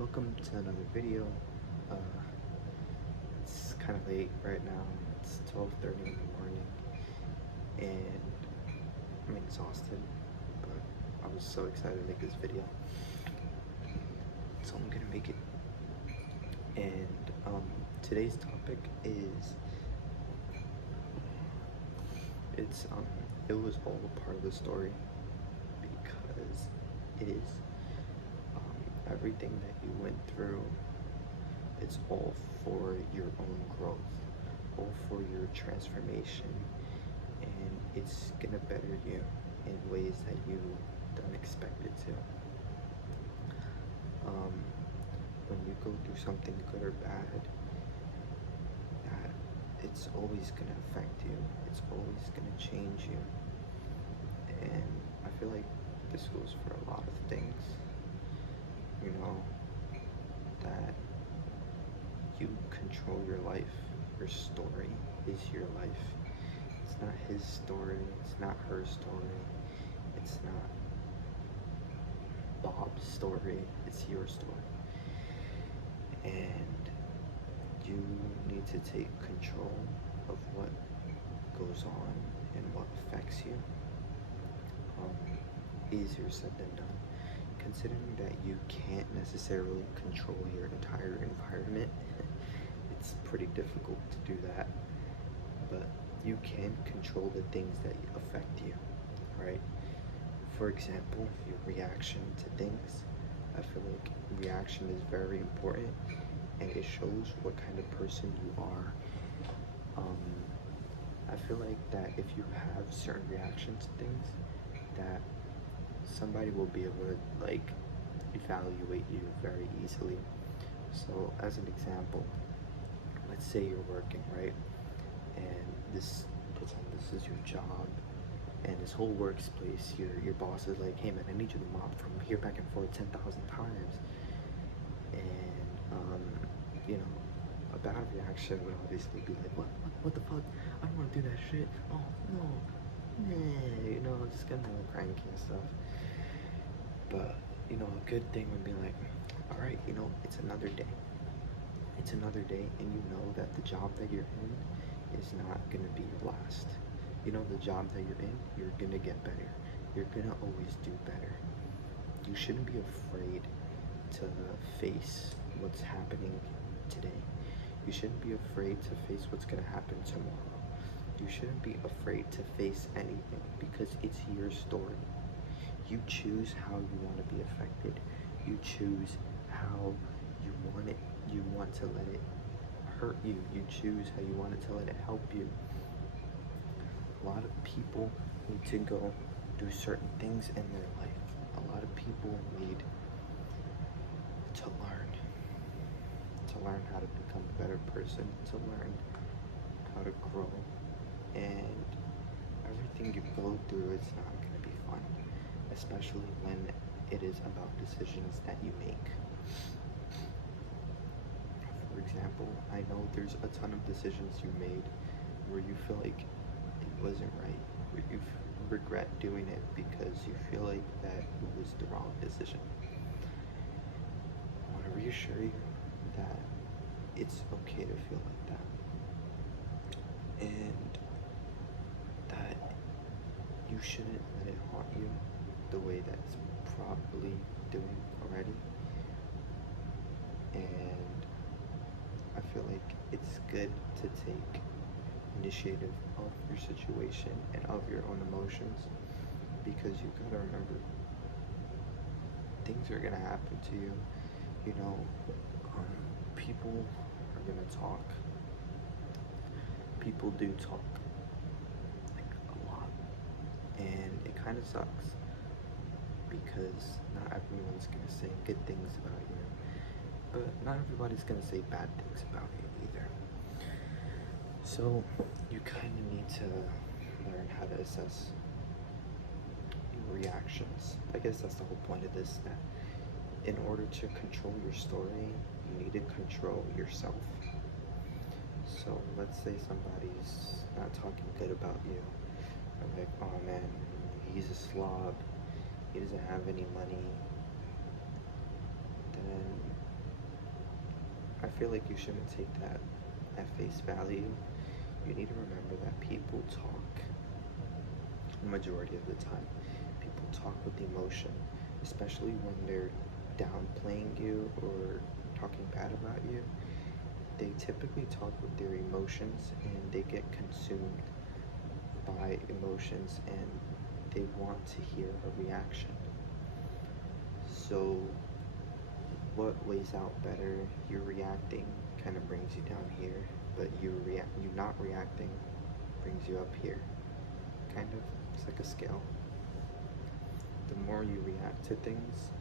Welcome to another video. Uh, it's kind of late right now. It's 12:30 in the morning, and I'm exhausted, but I was so excited to make this video, so I'm gonna make it. And today's topic is it was all a part of the story because it is everything that you went through. It's all for your own growth, all for your transformation, and it's gonna better you in ways that you don't expect it to. When you go through something good or bad, that it's always gonna affect you. It's always gonna change you, and I feel like this goes for a lot of things. You know, that you control your life. Your story is your life. It's not his story, it's not her story, it's not Bob's story, it's your story. And you need to take control of what goes on and what affects you. Easier said than done, considering that you can't necessarily control your entire environment. It's pretty difficult to do that, but you can control the things that affect you, right? For example, your reaction to things. I feel like reaction is very important, and it shows what kind of person you are. I feel like that if you have certain reactions to things, that somebody will be able to like evaluate you very easily. So as an example, let's say you're working, right? And pretend this is your job, and this whole workspace, your boss is like, hey man, I need you to mop from here back and forth 10,000 times. And you know, a bad reaction would obviously be like, what the fuck? I don't want to do that shit. Oh no, nah, you know, just getting all cranky and stuff. But you know, a good thing would be like, all right, you know, it's another day. It's another day, and you know that the job that you're in is not gonna be your last. You know, the job that you're in, you're gonna get better. You're gonna always do better. You shouldn't be afraid to face what's happening today. You shouldn't be afraid to face what's gonna happen tomorrow. You shouldn't be afraid to face anything because it's your story. You choose how you want to be affected. You choose how you want it. You want to let it hurt you. You choose how you want it to let it help you. A lot of people need to go do certain things in their life. A lot of people need to learn how to become a better person, to learn how to grow. And everything you go through is not going to be fun, especially when it is about decisions that you make. For example, I know there's a ton of decisions you made where you feel like it wasn't right, where you regret doing it because you feel like that it was the wrong decision. I want to reassure you that it's okay to feel like that, and that you shouldn't let it haunt you the way that it's probably doing already. And I feel like it's good to take initiative of your situation and of your own emotions, because you gotta remember, things are gonna happen to you. You know, people are gonna talk. People do talk, like a lot, and it kind of sucks because not everyone's gonna say good things about you, but not everybody's gonna say bad things about you either. So you kind of need to learn how to assess your reactions. I guess that's the whole point of this, that in order to control your story, you need to control yourself. So let's say somebody's not talking good about you. They're like, oh man, he's a slob, he doesn't have any money. Then I feel like you shouldn't take that at face value. You need to remember that people talk, the majority of the time. People talk with emotion, especially when they're downplaying you or talking bad about you. They typically talk with their emotions and they get consumed by emotions and they want to hear a reaction. So what weighs out better? You reacting kind of brings you down here, but you not reacting brings you up here. Kind of. It's like a scale. The more you react to things,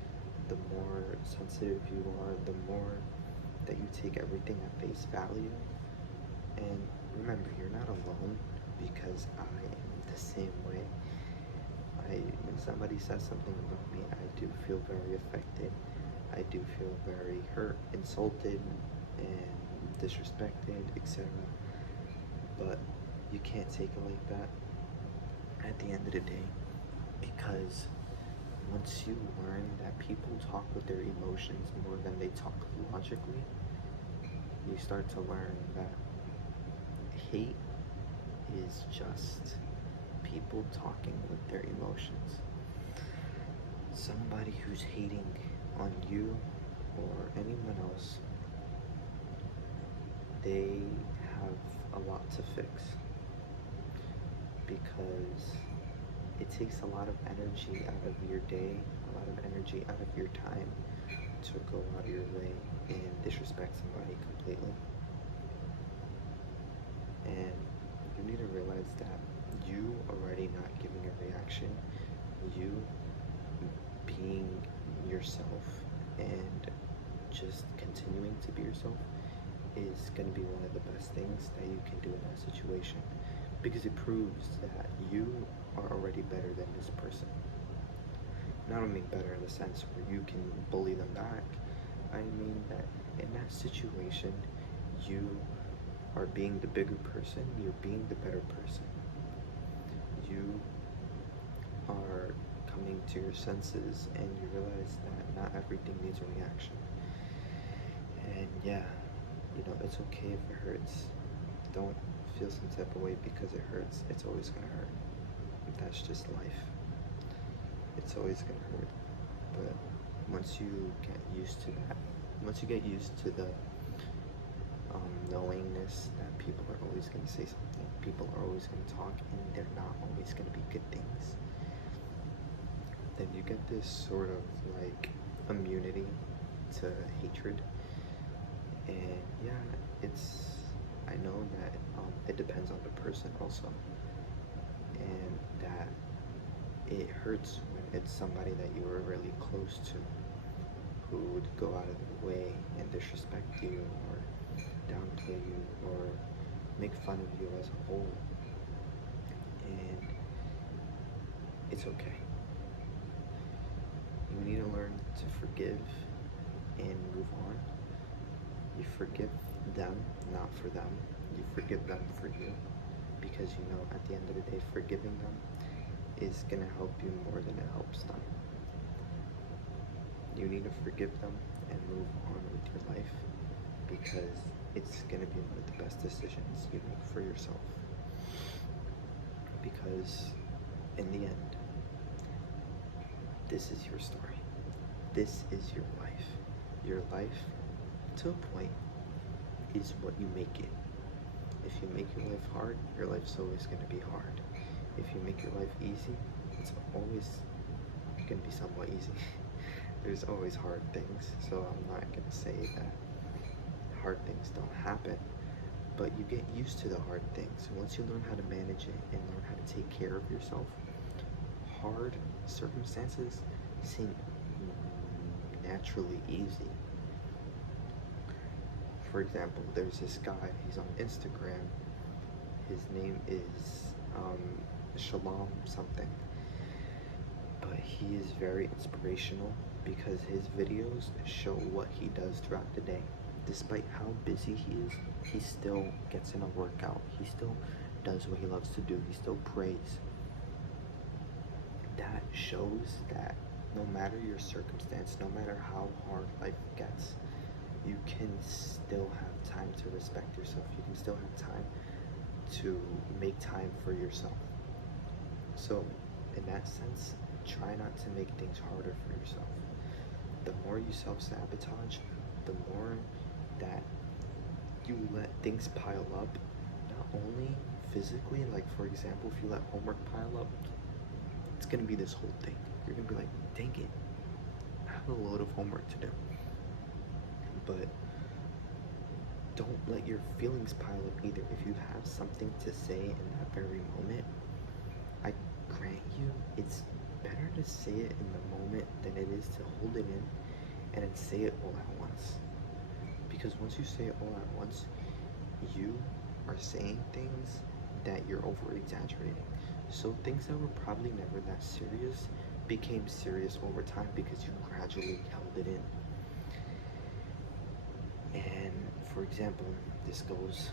the more sensitive you are, the more that you take everything at face value. And remember, you're not alone, because I am the same way. When somebody says something about me, I do feel very affected. I do feel very hurt, insulted, and disrespected, etc. But you can't take it like that at the end of the day, because once you learn that people talk with their emotions more than they talk logically, you start to learn that hate is just people talking with their emotions. Somebody who's hating on you or anyone else, they have a lot to fix, because it takes a lot of energy out of your day, a lot of energy out of your time to go out of your way and disrespect somebody completely. And you need to realize that you already not giving a reaction, you being yourself and just continuing to be yourself is going to be one of the best things that you can do in that situation, because it proves that you are already better than this person. And I don't mean better in the sense where you can bully them back. I mean that in that situation, you are being the bigger person, you're being the better person. You are coming to your senses and you realize that not everything needs a reaction. And yeah, it's okay if it hurts. Don't feel some type of way because it hurts. It's always gonna hurt. That's just life. It's always gonna hurt. But once you get used to that, once you get used to the knowingness that people are always going to say something, people are always going to talk, and they're not always going to be good things, then you get this sort of like immunity to hatred. And yeah, I know that it depends on the person also, and that it hurts when it's somebody that you were really close to, who would go out of their way and disrespect you or downplay you or make fun of you as a whole. And it's okay. You need to learn to forgive and move on. You forgive them, not for them. You forgive them for you, because you know at the end of the day, forgiving them is going to help you more than it helps them. You need to forgive them and move on with your life, because it's going to be one of the best decisions you make for yourself. Because in the end, this is your story. This is your life. Your life, to a point, is what you make it. If you make your life hard, your life's always going to be hard. If you make your life easy, it's always going to be somewhat easy. There's always hard things, so I'm not going to say that hard things don't happen, but you get used to the hard things. Once you learn how to manage it and learn how to take care of yourself, hard circumstances seem naturally easy. For example, there's this guy, he's on Instagram, his name is Shalom something, but he is very inspirational because his videos show what he does throughout the day. Despite how busy he is, he still gets in a workout. He still does what he loves to do. He still prays. That shows that no matter your circumstance, no matter how hard life gets, you can still have time to respect yourself. You can still have time to make time for yourself. So, in that sense, try not to make things harder for yourself. The more you self sabotage, the more that you let things pile up, not only physically, like for example, if you let homework pile up, it's gonna be this whole thing. You're gonna be like, dang it, I have a load of homework to do. But don't let your feelings pile up either. If you have something to say in that very moment, I grant you it's better to say it in the moment than it is to hold it in and then say it all at once. Because once you say it all at once, you are saying things that you're over exaggerating. So things that were probably never that serious became serious over time because you gradually held it in. And for example, this goes,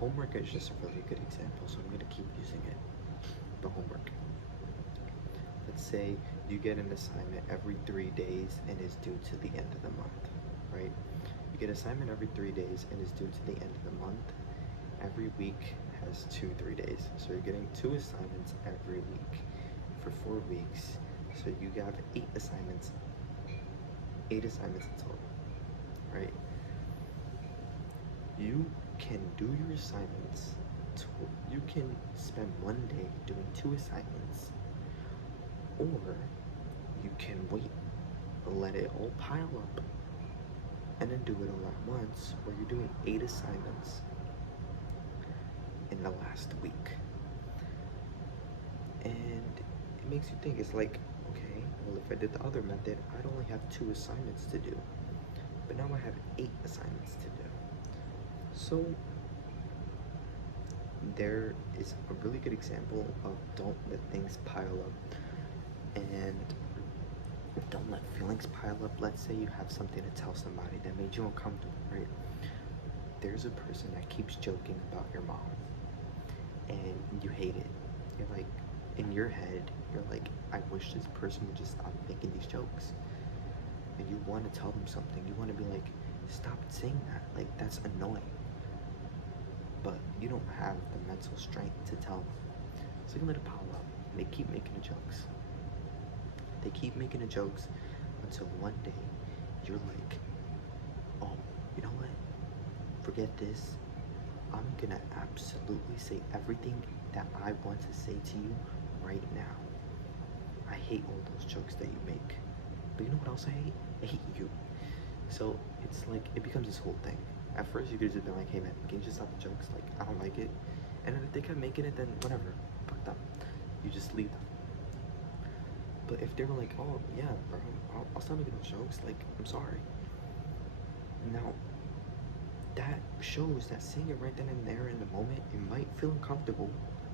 homework is just a really good example, so I'm going to keep using it. The homework. Let's say you get an assignment every 3 days and is due to the end of the month, right? You get assignment every 3 days and is due to the end of the month. Every week has 3 days. So you're getting 2 assignments every week for 4 weeks. So you have 8 assignments. 8 assignments in total, right? You can do your assignments. You can spend 1 day doing 2 assignments, or you can wait, let it all pile up, and then do it all at once, where you're doing 8 assignments in the last week. And it makes you think, it's like, okay, well, if I did the other method, I'd only have 2 assignments to do, but now I have 8 assignments to do. So there is a really good example of don't let things pile up, and don't let feelings pile up. Let's say you have something to tell somebody that made you uncomfortable, right? There's a person that keeps joking about your mom and you hate it. You're like, in your head, you're like, I wish this person would just stop making these jokes. And you want to tell them something. You want to be like, stop saying that. Like, that's annoying. But you don't have the mental strength to tell them. So you can let it pile up. They keep making the jokes. They keep making the jokes until one day you're like, oh, you know what? Forget this. I'm gonna absolutely say everything that I want to say to you right now. I hate all those jokes that you make. But you know what else I hate? I hate you. So it's like, it becomes this whole thing. At first you could just be like, hey man, can you just stop the jokes? Like, I don't like it. And then if they kept making it, then whatever, fuck them. You just leave them. But if they were like, oh yeah, bro, I'll stop making those jokes, like, I'm sorry. Now, that shows that saying it right then and there in the moment, it might feel uncomfortable.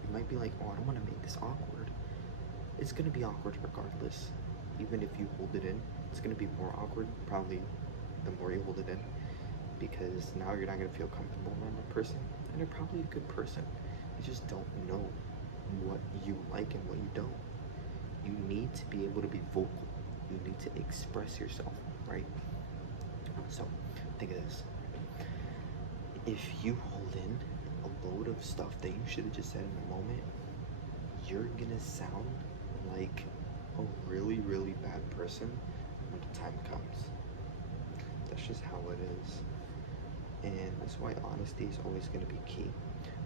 You might be like, oh, I don't want to make this awkward. It's going to be awkward regardless. Even if you hold it in, it's going to be more awkward, probably, the more you hold it in. Because now you're not going to feel comfortable around that person. And they're probably a good person. You just don't know what you like and what you don't. You need to be able to be vocal. You need to express yourself, right? So, think of this. If you hold in a load of stuff that you should have just said in the moment, you're gonna sound like a really, really bad person when the time comes. That's just how it is. And that's why honesty is always gonna be key.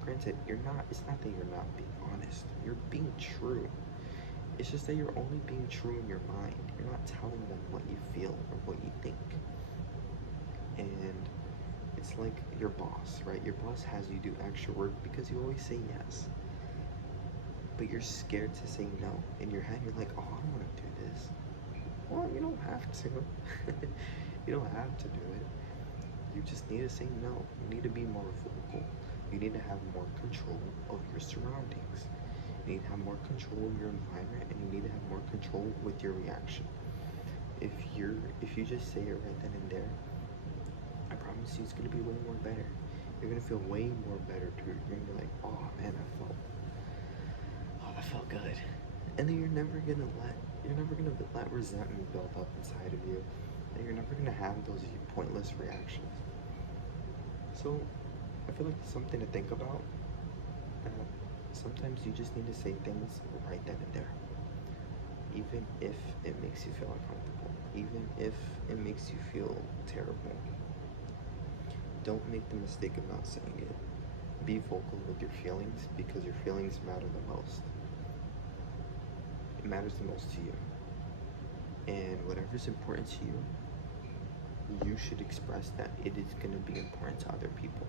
Granted, it's not that you're not being honest. You're being true. It's just that you're only being true in your mind. You're not telling them what you feel or what you think. And it's like your boss, right? Your boss has you do extra work because you always say yes. But you're scared to say no. In your head, you're like, oh, I don't want to do this. Well, you don't have to. You don't have to do it. You just need to say no. You need to be more vocal. You need to have more control of your surroundings. You need to have more control of your environment, and you need to have more control with your reaction. If you just say it right then and there, I promise you it's gonna be way more better. You're gonna feel way more better too. You're gonna be like, oh man, that felt good. And then you're never gonna let resentment build up inside of you. that you're never gonna have those pointless reactions. So I feel like it's something to think about. Sometimes you just need to say things right then and there, even if it makes you feel uncomfortable, even if it makes you feel terrible. Don't make the mistake of not saying it. Be vocal with your feelings because your feelings matter the most. It matters the most to you. And whatever's important to you, you should express that it is going to be important to other people.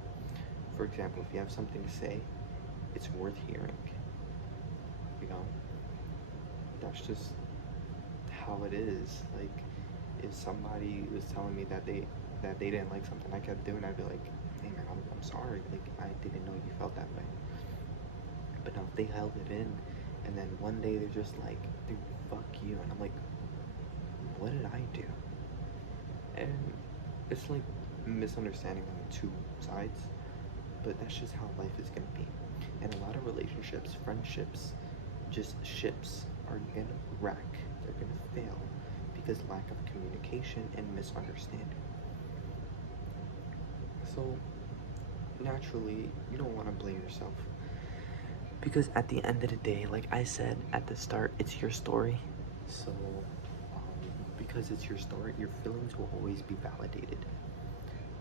For example, if you have something to say, it's worth hearing. You know, that's just how it is. Like, if somebody was telling me that they didn't like something I kept doing, I'd be like, hey man, I'm sorry. Like, I didn't know you felt that way. But now if they held it in, and then one day they're just like, dude, fuck you, and I'm like, what did I do? And it's like misunderstanding on two sides, but that's just how life is gonna be. And a lot of relationships, friendships, just ships are gonna wreck. They're gonna fail because lack of communication and misunderstanding. So naturally, you don't want to blame yourself, because at the end of the day, like I said at the start, it's your story. So because it's your story, your feelings will always be validated.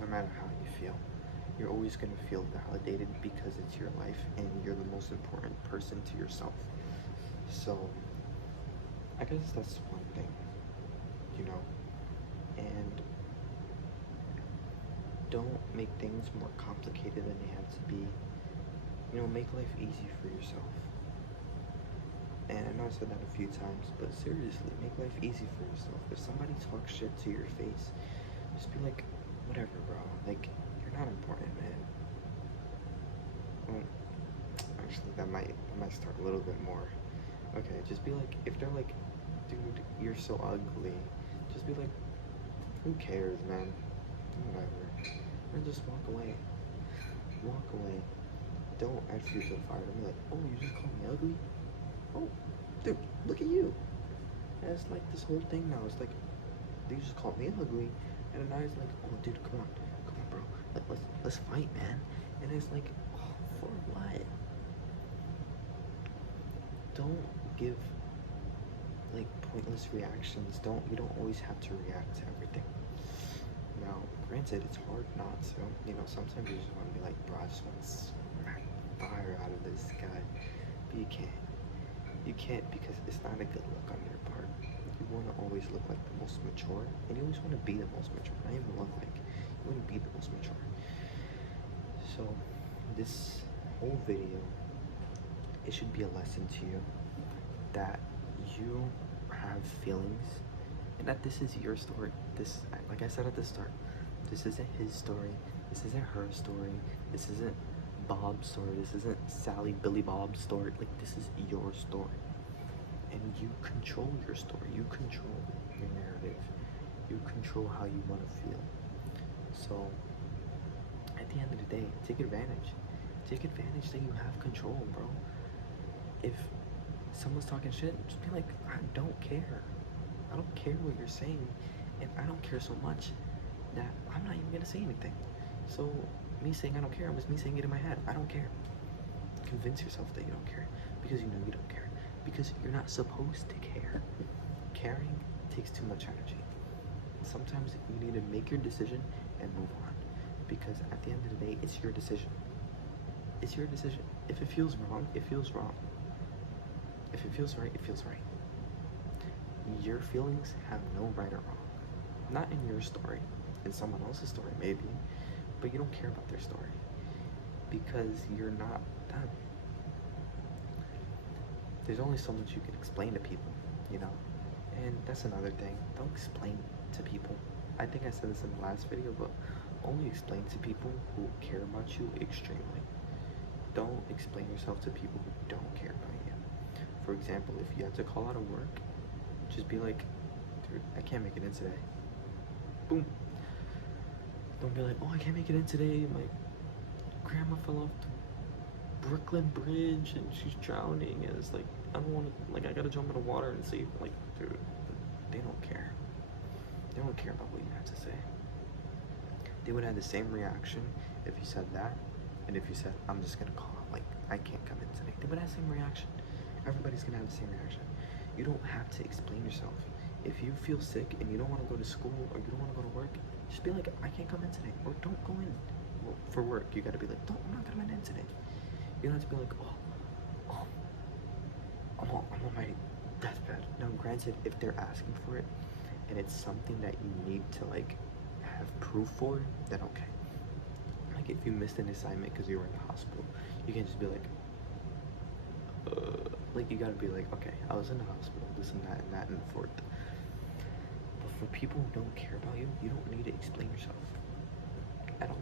No matter how you feel, you're always going to feel validated because it's your life and you're the most important person to yourself. So I guess that's one thing, you know. And don't make things more complicated than they have to be. You know, make life easy for yourself. And I know I said that a few times, but seriously, make life easy for yourself. If somebody talks shit to your face, just be like, whatever, bro. Like, you're not important, man. Well, actually, that might start a little bit more. Okay, just be like, if they're like, dude, you're so ugly, just be like, who cares, man? Whatever. Or just walk away. Walk away. Don't add fuel to the fire. Don't be like, oh, you just called me ugly? Oh, dude, look at you. And it's like this whole thing now. It's like, they just called me ugly. And then now it's like, oh, dude, come on, bro. Let's fight, man. And it's like, oh, for what? Don't give like pointless reactions. You don't always have to react to everything. Now, granted, it's hard not to. You know, sometimes you just want to be like, bro, I just want to smack fire out of this guy. But you can't. You can't, because it's not a good look on your part. You want to always look like the most mature, and you always want to be the most mature. Not even look like. You want to be the most mature. So, this whole video, it should be a lesson to you that you have feelings, and that this is your story. This, like I said at the start, this isn't his story. This isn't her story. This isn't Bob's story. This isn't Sally, Billy Bob's story. Like, this is your story, and you control your story. You control your narrative. You control how you want to feel. So at the end of the day, take advantage. Take advantage that you have control, bro. If someone's talking shit, just be like, I don't care. I don't care what you're saying, and I don't care so much that I'm not even gonna say anything. So me saying I don't care was me saying it in my head. I don't care. Convince yourself that you don't care, because you know you don't care, because you're not supposed to care. Caring takes too much energy. Sometimes you need to make your decision and move on, because at the end of the day, it's your decision. It's your decision. If it feels wrong, it feels wrong. If it feels right, it feels right. Your feelings have no right or wrong. Not in your story, in someone else's story maybe, but you don't care about their story because you're not them. There's only so much you can explain to people, you know? And that's another thing. Don't explain to people. I think I said this in the last video, but only explain to people who care about you extremely. Don't explain yourself to people who don't care about you. For example, if you have to call out of work, just be like, dude, I can't make it in today. Boom. Don't be like, oh, I can't make it in today. My grandma fell off the Brooklyn Bridge and she's drowning. And it's like, I don't want to, like, I gotta jump in the water and save. Like, dude, they don't care. They don't care about what you have to say. They would have the same reaction if you said that, and if you said, I'm just gonna call, like, I can't come in today. They would have the same reaction. Everybody's gonna have the same reaction. You don't have to explain yourself. If you feel sick and you don't want to go to school or you don't want to go to work, just be like, I can't come in today, or don't go in. Well, for work, you gotta be like, don't, I'm not coming in today. You don't have to be like, oh, I'm on my deathbed. Now, granted, if they're asking for it and it's something that you need to like have proof for, then okay. Like if you missed an assignment because you were in the hospital, you can't just be like, like you gotta be like, okay, I was in the hospital, this and that and the fourth. But for people who don't care about you, you don't need to explain yourself at all.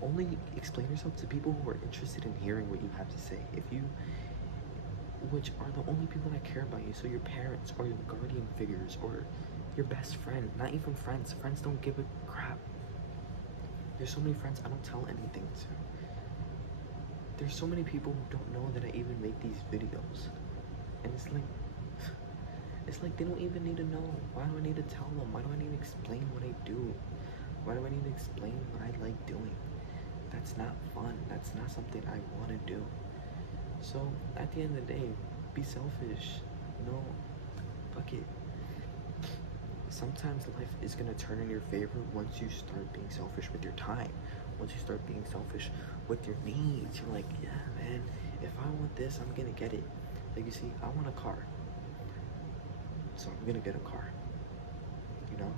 Only explain yourself to people who are interested in hearing what you have to say. Which are the only people that care about you. So your parents or your guardian figures or your best friend, not even friends. Friends don't give a crap. There's so many friends I don't tell anything to. There's so many people who don't know that I even make these videos. And it's like they don't even need to know. Why do I need to tell them? Why do I need to explain what I do? Why do I need to explain what I like doing? That's not fun. That's not something I want to do. So at the end of the day, be selfish. No, fuck it. Sometimes life is gonna turn in your favor once you start being selfish with your time. Once you start being selfish with your needs, you're like, yeah, man, if I want this, I'm gonna get it. Like you see, I want a car, so I'm gonna get a car. You know,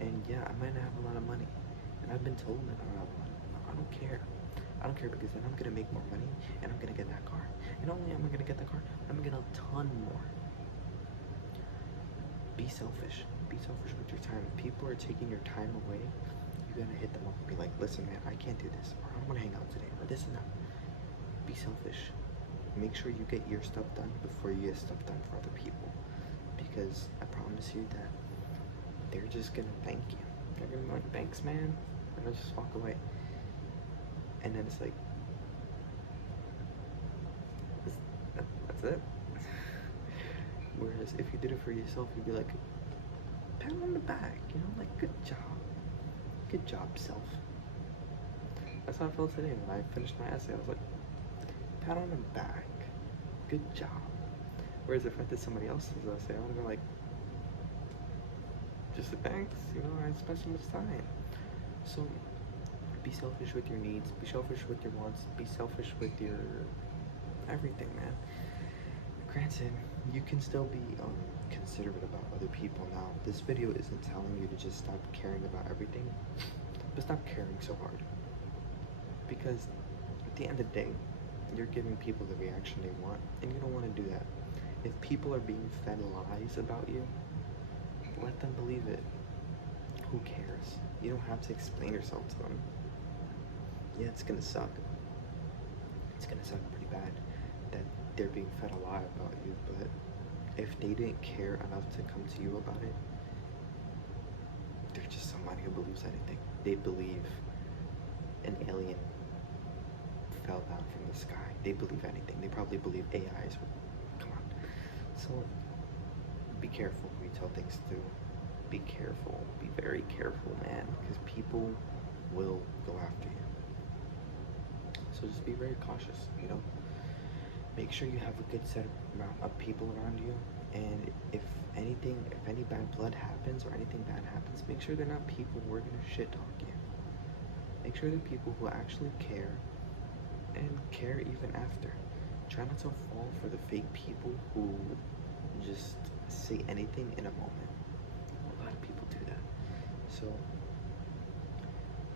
and yeah, I might not have a lot of money, and I've been told that I don't have a lot of money. I don't care. I don't care because then I'm gonna make more money and I'm gonna get that car. And not only am I gonna get the car, I'm gonna get a ton more. Be selfish. Be selfish with your time. If people are taking your time away, you gotta hit them up and be like, listen man, I can't do this, or I don't wanna hang out today, or this and that. Be selfish. Make sure you get your stuff done before you get stuff done for other people. Because I promise you that they're just gonna thank you. They're gonna be like, thanks man, and they'll just walk away. And then it's like, that's it. Whereas if you did it for yourself, you'd be like, pat on the back, you know, like, good job, self. That's how I felt today when I finished my essay. I was like, pat on the back, good job. Whereas if I did somebody else's essay, I would have been like, just a thanks, you know, I spent so much time. So be selfish with your needs, be selfish with your wants, be selfish with your everything, man. Granted, you can still be considerate about other people. Now, this video isn't telling you to just stop caring about everything, but stop caring so hard. Because at the end of the day, you're giving people the reaction they want, and you don't want to do that. If people are being fed lies about you, let them believe it. Who cares? You don't have to explain yourself to them. Yeah, it's gonna suck. It's gonna suck pretty bad that they're being fed a lie about you, but if they didn't care enough to come to you about it, they're just somebody who believes anything. They believe an alien fell down from the sky. They believe anything. They probably believe AIs. Come on. So be careful who you tell things to. Be careful. Be very careful, man, because people will go after you. So just be very cautious, you know. Make sure you have a good set of people around you, and if any bad blood happens or anything bad happens, make sure they're not people who are gonna shit talk you. Make sure they're people who actually care, and care even after. Try not to fall for the fake people who just say anything in a moment. A lot of people do that. So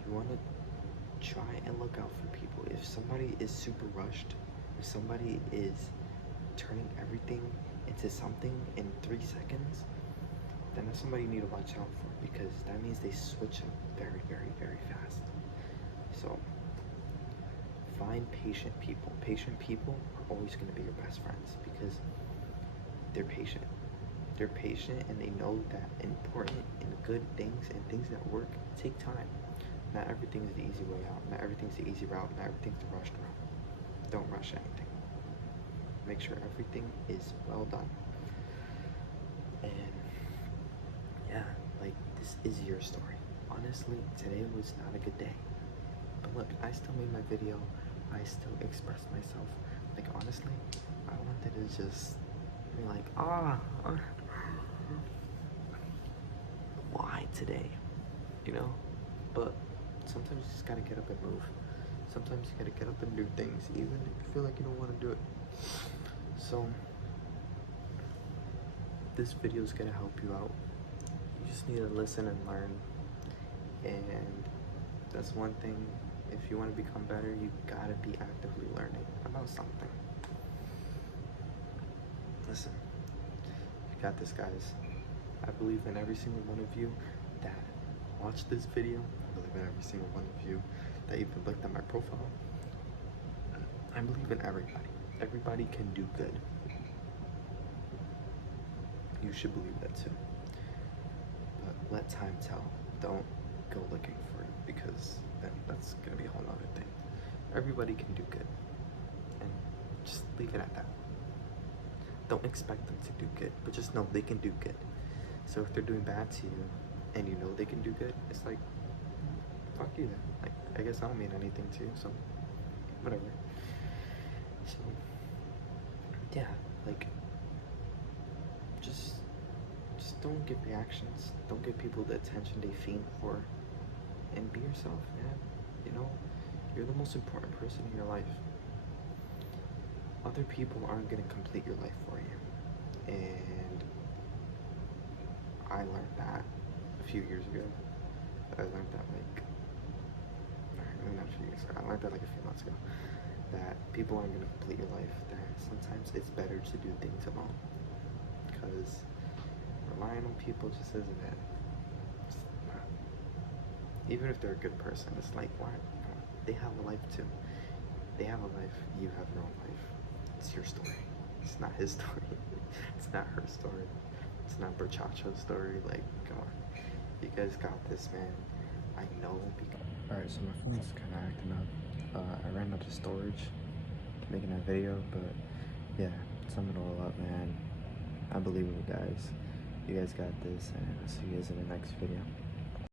you want to try and look out for people. If somebody is super rushed, if somebody is turning everything into something in 3 seconds, then that's somebody you need to watch out for, because that means they switch up very, very, very fast. So find patient people. Patient people are always going to be your best friends because they're patient. They're patient and they know that important and good things and things that work take time. Not everything is the easy way out. Not everything's the easy route. Not everything's the rushed route. Don't rush anything. Make sure everything is well done. And yeah, like, this this is your story. Honestly, today was not a good day. But look, I still made my video. I still expressed myself. Like, honestly, I wanted to just be like, why today? You know? But sometimes you just gotta get up and move. Sometimes you gotta get up and do things, even if you feel like you don't want to do it. So, this video is gonna help you out. You just need to listen and learn. And that's one thing. If you want to become better, you gotta be actively learning about something. Listen, you got this, guys. I believe in every single one of you that watched this video. I believe in every single one of you that even looked at my profile. I believe in everybody. Everybody can do good. You should believe that too. But let time tell. Don't go looking for it, because then that's gonna be a whole nother thing. Everybody can do good. And just leave it at that. Don't expect them to do good, but just know they can do good. So if they're doing bad to you and you know they can do good, it's like, fuck you then. Like, I guess I don't mean anything to you, so whatever. So yeah, like, just don't give reactions. Don't give people the attention they fiend for. And be yourself, man. You know, you're the most important person in your life. Other people aren't gonna complete your life for you. And I learned that a few years ago. I learned that not a few years ago. I learned that like a few months ago. That people aren't gonna complete your life. That sometimes it's better to do things alone. Because relying on people just isn't it. It's not. Even if they're a good person, it's like, why? They have a life too. They have a life. You have your own life. It's your story. It's not his story. It's not her story. It's not Berchacho's story. Like, come on. You guys got this, man. I know. Alright, so my phone's kind of acting up. I ran out of storage making that video, but yeah, sum it all up, man. I believe in you guys. You guys got this, and I'll see you guys in the next video.